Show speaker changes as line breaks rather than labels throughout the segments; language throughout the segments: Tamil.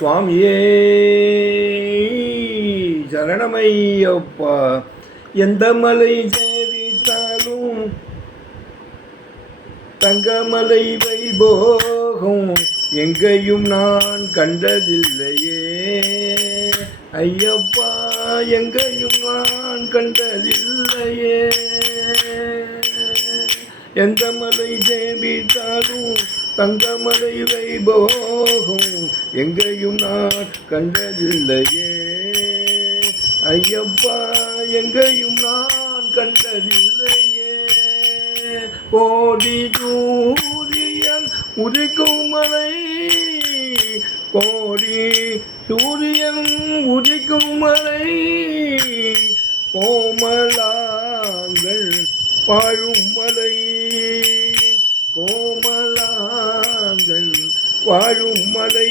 சுவாமியே. ஜனனமையப்பா எந்த மலை சேவித்தாலும் தங்கமலை வைபோகம் எங்கேயும் நான் கண்டதில்லையே. ஐயப்பா எங்கேயும் நான் கண்டதில்லையே. எந்த மலை தேவித்தாலும் தங்கமலை வைபோகம் எங்கேயும் நான் கண்டதில்லையே. ஐயப்பா எங்கேயும் நான் கண்டதில்லையே. கோடி சூரியன் உதிக்கும் மலை. கோடி சூரியன் உதிக்கும் மலை. கோமலாங்கள் பாழும் மலை. கோமலாங்கள் வாழும் மலை.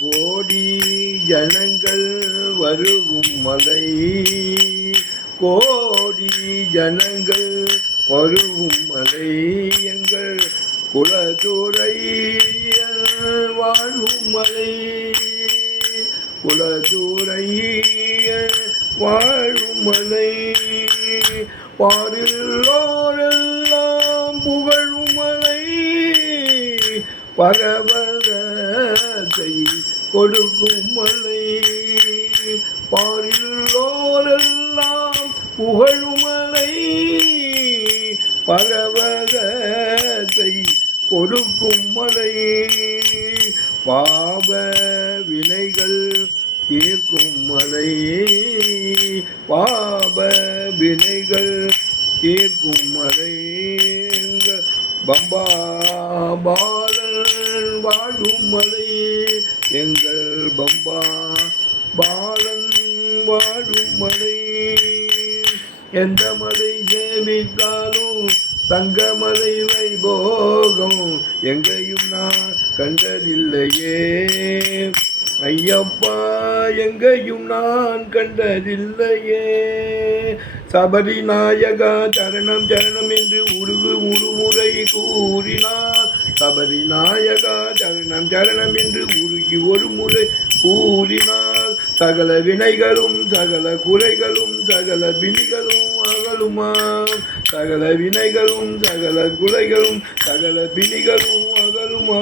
கோடி ஜனங்கள் வருகும் மலை. கோடி ஜனங்கள் வருகும் மலை. எங்கள் குலதுரை வாழும் மலை. குலதுரை வாழும் மலை. பாரில்லோரெல்லாம் பரவரத்தை கொடுக்கும் மலை. பாரில்லோரெல்லாம் புகழுமலை மலை. கொடுக்கும் மலை. பாப வினைகள் தீர்க்கும் மலை. பாப வினைகள் தீர்க்கும் மலை. பம்பா வாழும் மலை எங்கள் பம்பா. பாலன் வாழும் மலை. எந்த மலை சேவித்தாலும் தங்கமலை வைபோகம். எங்கேயும் நான் கண்டதில்லையே. ஐயப்பா எங்கேயும் நான் கண்டதில்லையே. சபரிநாயகா சரணம் சரணம் என்று உருகு முழுமுறை கூறினார். சபரி நாயகா சரணம் சரணம் என்று உருகி ஒரு முறை கூறினார். சகல வினைகளும் சகல குறைகளும் சகல பிணிகளும் அகலுமா சகல வினைகளும் சகல குறைகளும் சகல பிணிகளும் அகலுமா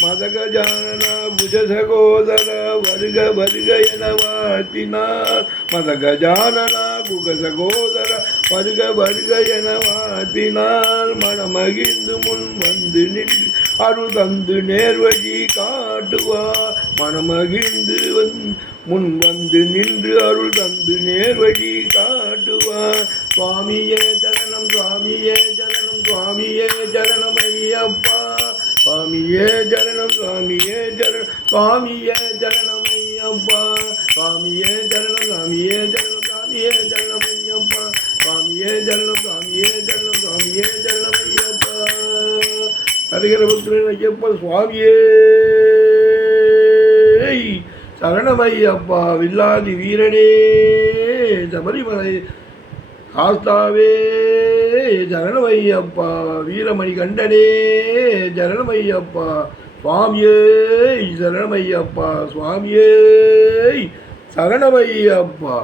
மதகஜானன புஜ சகோதர வருக வருக என வாழ்த்தினார். மதகஜானன குக சகோதர வருக வருக என வாத்தினால் மனமகிழ்ந்து முன் வந்து நின்று அருள் தந்து நேர்வழி காட்டுவார். மனமகிழ்ந்து வந் முன் வந்து நின்று அருள் தந்து நேர்வழி காட்டுவார். சுவாமியே ஜனனம் சுவாமியே ஜனனம் சுவாமியே ஜனனம் ஐயப்பா. சுவாமியே ஜனனம் சுவாமியே ஜரணம் சுவாமியே ஜனனம் ஐயப்பா. சுவாமியே ஜனனம் சுவாமியே ஜனனம் சுவாமியே ஜன சுவாமியே ஜரணம் சுவாமியே ஜரணம் சுவாமியே ஜரணம் ஐயப்பா ஹரிகரபுத்திரன் ஐயப்பா சுவாமியே சரணமையப்பா வில்லாதி வீரனே. சபரிமலை ஆஸ்தாவே. ஜரணமையப்பா வீரமணி கண்டனே. ஜரணமையப்பா சுவாமியே. சரணமையப்பா சுவாமியே. சரணமையப்பா.